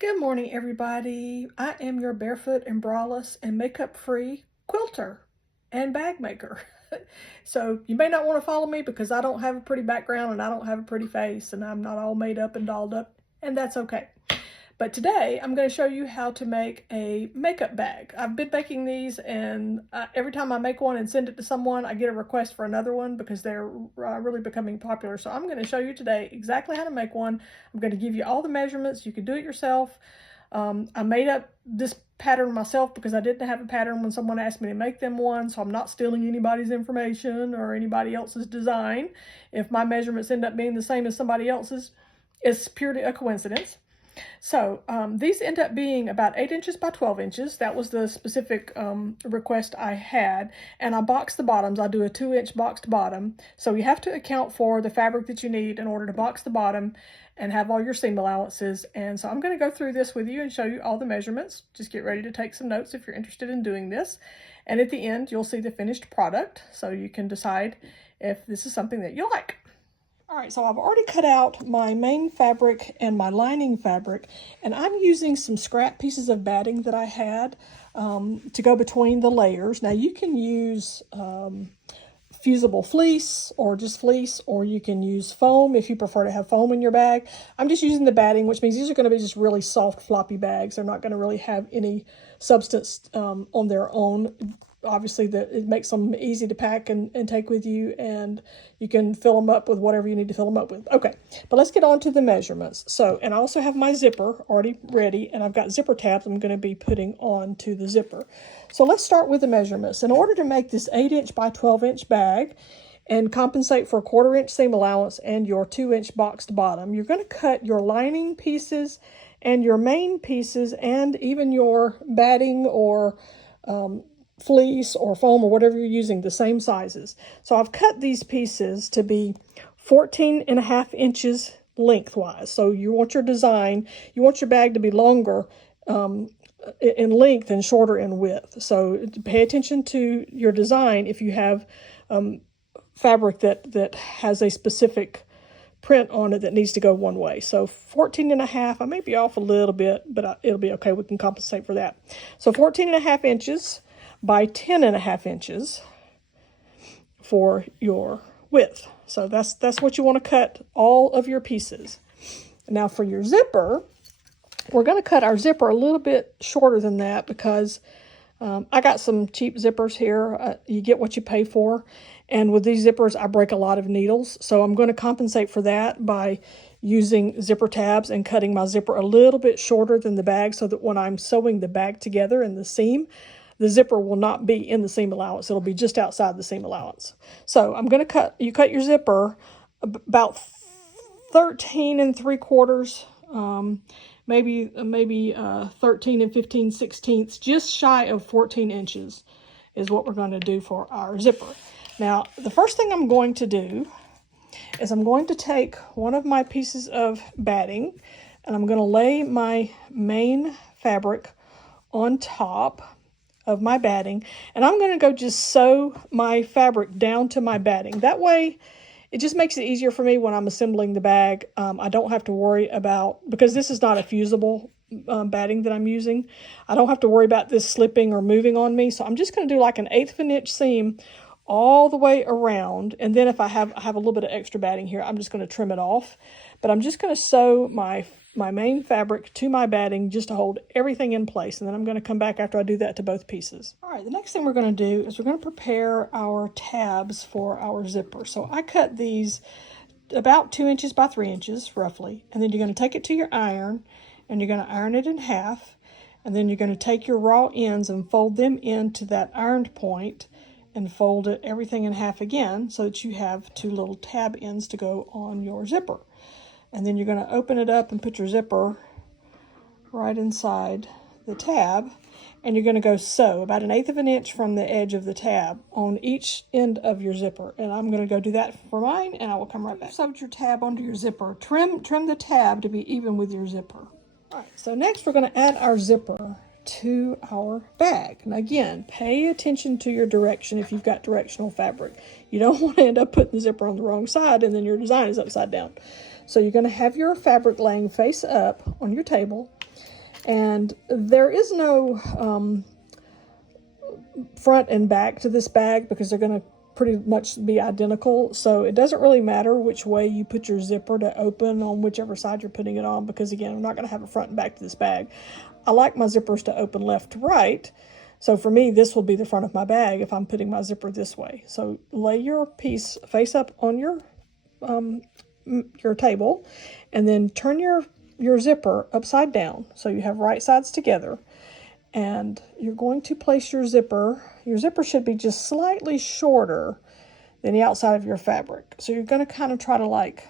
Good morning, everybody. I am your barefoot and braless and makeup-free quilter and bag maker. So you may not want to follow me because I don't have a pretty background and I don't have a pretty face and I'm not all made up and dolled up, and that's okay. But today I'm going to show you how to make a makeup bag. I've been making these, and every time I make one and send it to someone, I get a request for another one because they're really becoming popular. So I'm going to show you today exactly how to make one. I'm going to give you all the measurements. You can do it yourself. I made up this pattern myself because I didn't have a pattern when someone asked me to make them one, so I'm not stealing anybody's information or anybody else's design. If my measurements end up being the same as somebody else's, it's purely a coincidence. So these end up being about 8 inches by 12 inches. That was the specific request I had. And I box the bottoms. I do a 2-inch boxed bottom. So you have to account for the fabric that you need in order to box the bottom and have all your seam allowances. And so I'm going to go through this with you and show you all the measurements. Just get ready to take some notes if you're interested in doing this. And at the end, you'll see the finished product, so you can decide if this is something that you like. All right, so I've already cut out my main fabric and my lining fabric, and I'm using some scrap pieces of batting that I had to go between the layers. Now you can use fusible fleece or just fleece, or you can use foam if you prefer to have foam in your bag. I'm just using the batting, which means these are going to be just really soft, floppy bags. They're not going to really have any substance on their own. Obviously, it makes them easy to pack and take with you, and you can fill them up with whatever you need to fill them up with. Okay, but let's get on to the measurements. So, and I also have my zipper already ready, and I've got zipper tabs I'm going to be putting on to the zipper. So let's start with the measurements. In order to make this 8-inch by 12-inch bag and compensate for a 1/4-inch seam allowance and your 2-inch boxed bottom, you're going to cut your lining pieces and your main pieces and even your batting or fleece or foam or whatever you're using, the same sizes. So I've cut these pieces to be 14.5 inches lengthwise. So you want your design, you want your bag to be longer in length and shorter in width. So pay attention to your design if you have fabric that has a specific print on it that needs to go one way. So 14.5, I may be off a little bit, but it'll be okay. We can compensate for that. So 14.5 inches by 10.5 inches for your width. So that's what you want to cut all of your pieces. Now for your zipper, we're going to cut our zipper a little bit shorter than that because I got some cheap zippers here. You get what you pay for. And with these zippers, I break a lot of needles. So I'm going to compensate for that by using zipper tabs and cutting my zipper a little bit shorter than the bag so that when I'm sewing the bag together in the seam, the zipper will not be in the seam allowance. It'll be just outside the seam allowance. So I'm going to you cut your zipper about 13 3/4, maybe 13 15/16, just shy of 14 inches is what we're going to do for our zipper. Now, the first thing I'm going to do is I'm going to take one of my pieces of batting and I'm going to lay my main fabric on top of my batting, and I'm going to go just sew my fabric down to my batting. That way, it just makes it easier for me when I'm assembling the bag. I don't have to worry about, because this is not a fusible batting that I'm using, I don't have to worry about this slipping or moving on me. So I'm just going to do like an 1/8 of an inch seam all the way around, and then if I have a little bit of extra batting here, I'm just going to trim it off. But I'm just going to sew my main fabric to my batting just to hold everything in place, and then I'm going to come back after I do that to both pieces. All right, the next thing we're going to do is we're going to prepare our tabs for our zipper. So I cut these about 2 inches by 3 inches roughly, and then you're going to take it to your iron and you're going to iron it in half, and then you're going to take your raw ends and fold them into that ironed point and fold everything in half again so that you have 2 little tab ends to go on your zipper. And then you're going to open it up and put your zipper right inside the tab, and you're going to go sew about 1/8 of an inch from the edge of the tab on each end of your zipper. And I'm going to go do that for mine, and I will come right back. Sewed your tab onto your zipper. Trim the tab to be even with your zipper. All right, so next we're going to add our zipper to our bag. And again, pay attention to your direction if you've got directional fabric. You don't want to end up putting the zipper on the wrong side and then your design is upside down. So you're going to have your fabric laying face up on your table, And there is no front and back to this bag because they're going to pretty much be identical. So it doesn't really matter which way you put your zipper to open on whichever side you're putting it on, because again, I'm not going to have a front and back to this bag. I like my zippers to open left to right. So for me, this will be the front of my bag if I'm putting my zipper this way. So lay your piece face up on your table, and then turn your zipper upside down so you have right sides together. And you're going to place your zipper. Your zipper should be just slightly shorter than the outside of your fabric. So you're going to kind of try to, like,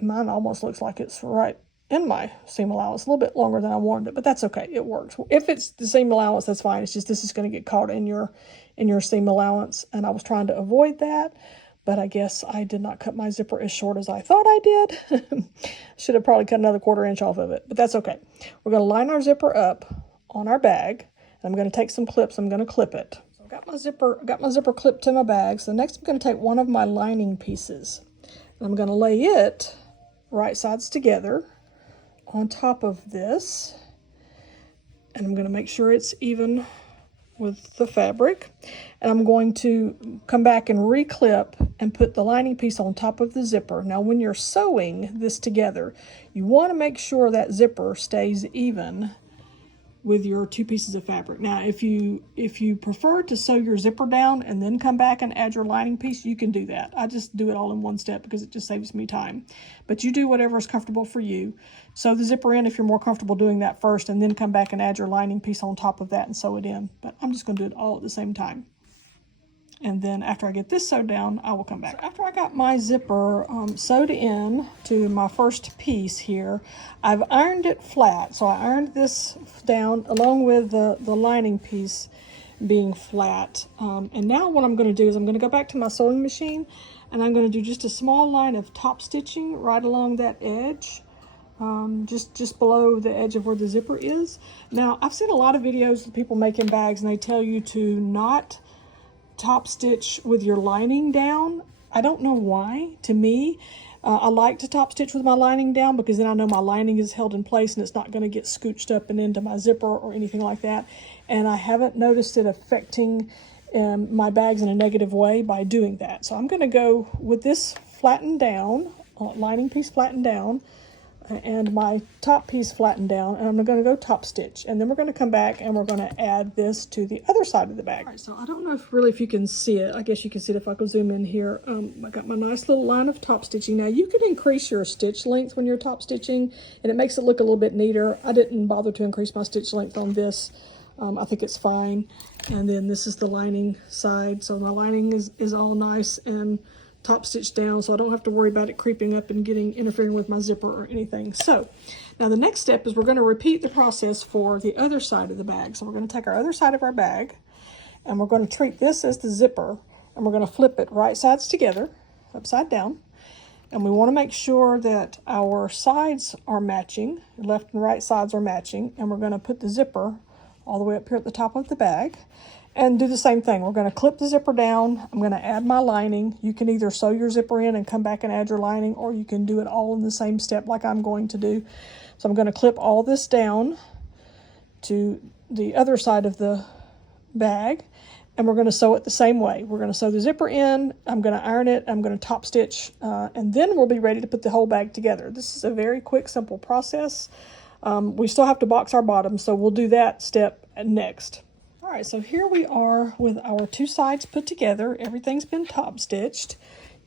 mine almost looks like it's right in my seam allowance, a little bit longer than I wanted it, but that's okay. It works. If it's the seam allowance, that's fine. It's just this is going to get caught in your seam allowance, and I was trying to avoid that. But I guess I did not cut my zipper as short as I thought I did. Should have probably cut another 1/4 inch off of it, but that's okay. We're going to line our zipper up on our bag. And I'm going to take some clips. I'm going to clip it. So I've got my zipper clipped to my bag. So next I'm going to take one of my lining pieces. And I'm going to lay it right sides together on top of this. And I'm going to make sure it's even with the fabric, and I'm going to come back and reclip and put the lining piece on top of the zipper. Now when you're sewing this together, you want to make sure that zipper stays even with your two pieces of fabric. Now if you prefer to sew your zipper down and then come back and add your lining piece, you can do that. I just do it all in one step because it just saves me time. But you do whatever is comfortable for you. Sew the zipper in if you're more comfortable doing that first, and then come back and add your lining piece on top of that and sew it in. But I'm just going to do it all at the same time. And then after I get this sewed down, I will come back. So after I got my zipper sewed in to my first piece here, I've ironed it flat. So I ironed this down along with the lining piece being flat. And now what I'm going to do is I'm going to go back to my sewing machine, and I'm going to do just a small line of top stitching right along that edge. Just below the edge of where the zipper is. Now, I've seen a lot of videos of people making bags, and they tell you to not top stitch with your lining down. I don't know why. To me, I like to top stitch with my lining down because then I know my lining is held in place and it's not going to get scooched up and into my zipper or anything like that. And I haven't noticed it affecting my bags in a negative way by doing that. So I'm going to go with this flattened down, lining piece flattened down, and my top piece flattened down, and I'm going to go top stitch, and then we're going to come back and we're going to add this to the other side of the bag. All right, so I don't know if you can see it. I guess you can see it if I go zoom in here. I got my nice little line of top stitching. Now you can increase your stitch length when you're top stitching, and it makes it look a little bit neater. I didn't bother to increase my stitch length on this. I think it's fine. And then this is the lining side, so my lining is all nice and top stitched down, so I don't have to worry about it creeping up and interfering with my zipper or anything. So now the next step is we're going to repeat the process for the other side of the bag. So we're going to take our other side of our bag, and we're going to treat this as the zipper, and we're going to flip it right sides together, upside down. And we want to make sure that our sides are matching, left and right sides are matching, and we're going to put the zipper all the way up here at the top of the bag. And do the same thing. We're going to clip the zipper down. I'm going to add my lining. You can either sew your zipper in and come back and add your lining, or you can do it all in the same step like I'm going to do. So I'm going to clip all this down to the other side of the bag, and we're going to sew it the same way. We're going to sew the zipper in. I'm going to iron it. I'm going to top stitch, and then we'll be ready to put the whole bag together. This is a very quick, simple process. We still have to box our bottom, so we'll do that step next. All right, so here we are with our two sides put together. Everything's been top stitched.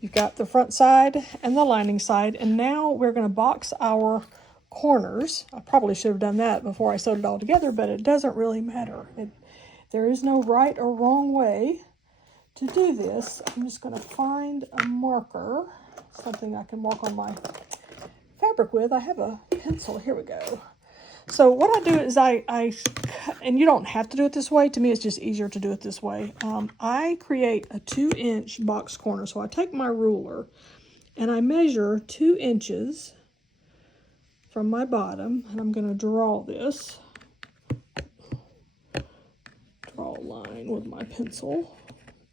You've got the front side and the lining side, and now we're going to box our corners. I probably should have done that before I sewed it all together, but it doesn't really matter. There is no right or wrong way to do this. I'm just going to find a marker, something I can mark on my fabric with. I have a pencil. Here we go. So what I do is and you don't have to do it this way. To me, it's just easier to do it this way. I create a 2-inch box corner. So I take my ruler and I measure 2 inches from my bottom, and I'm going to draw this. Draw a line with my pencil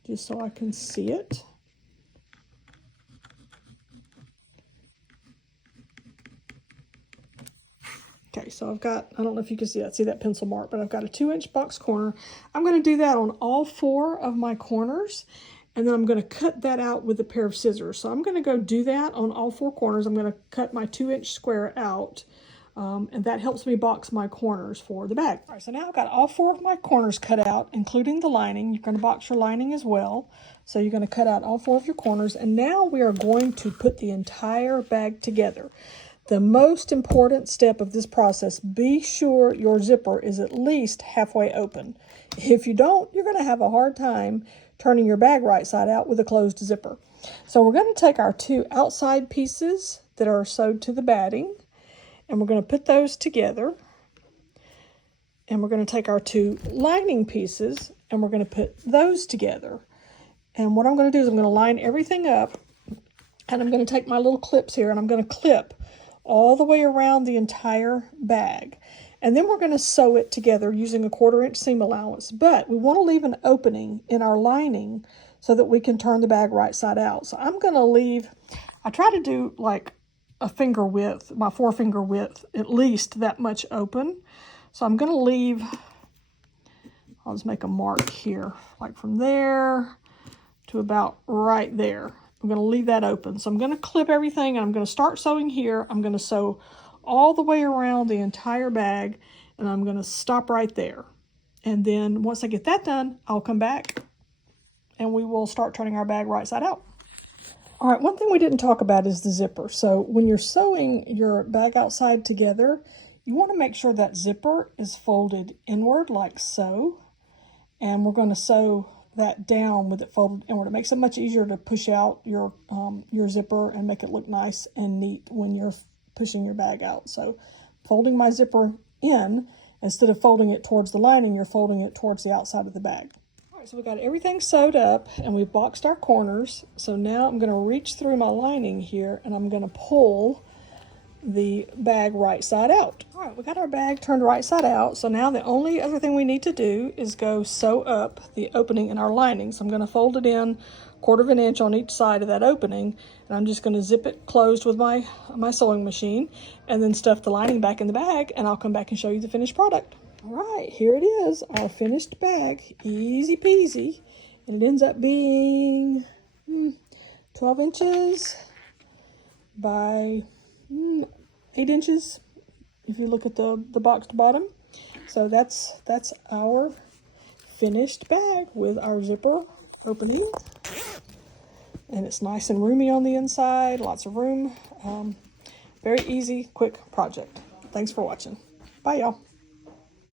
just so I can see it. Okay, so I've got, I don't know if you can see that pencil mark, but I've got a 2-inch box corner. I'm going to do that on all 4 of my corners, and then I'm going to cut that out with a pair of scissors. So I'm going to go do that on all 4 corners. I'm going to cut my 2-inch square out, and that helps me box my corners for the bag. All right, so now I've got all 4 of my corners cut out, including the lining. You're going to box your lining as well. So you're going to cut out all 4 of your corners, and now we are going to put the entire bag together. The most important step of this process, be sure your zipper is at least halfway open. If you don't, you're going to have a hard time turning your bag right side out with a closed zipper. So we're going to take our 2 outside pieces that are sewed to the batting, and we're going to put those together. And we're going to take our 2 lining pieces, and we're going to put those together. And what I'm going to do is I'm going to line everything up, and I'm going to take my little clips here, and I'm going to clip all the way around the entire bag. And then we're going to sew it together using a 1/4-inch seam allowance. But we want to leave an opening in our lining so that we can turn the bag right side out. So I'm going to leave, I try to do like a finger width, my forefinger width, at least that much open. So I'm going to leave, I'll just make a mark here, like from there to about right there. I'm going to leave that open. So I'm going to clip everything, and I'm going to start sewing here. I'm going to sew all the way around the entire bag, and I'm going to stop right there. And then once I get that done, I'll come back and we will start turning our bag right side out. All right, one thing we didn't talk about is the zipper. So when you're sewing your bag outside together, you want to make sure that zipper is folded inward like so. And we're going to sew that down with it folded inward. It makes it much easier to push out your zipper and make it look nice and neat when you're pushing your bag out. So folding my zipper in, instead of folding it towards the lining, you're folding it towards the outside of the bag. All right, so we got everything sewed up and we've boxed our corners. So now I'm going to reach through my lining here, and I'm going to pull the bag right side out. All right, we got our bag turned right side out. So now the only other thing we need to do is go sew up the opening in our lining. So I'm going to fold it in 1/4 inch on each side of that opening, and I'm just going to zip it closed with my sewing machine, and then stuff the lining back in the bag, and I'll come back and show you the finished product. All right, here it is, our finished bag. Easy peasy. And it ends up being 12 inches by 8 inches if you look at the boxed bottom. So that's our finished bag with our zipper opening, and it's nice and roomy on the inside, lots of room. Very easy, quick project. Thanks for watching. Bye, y'all.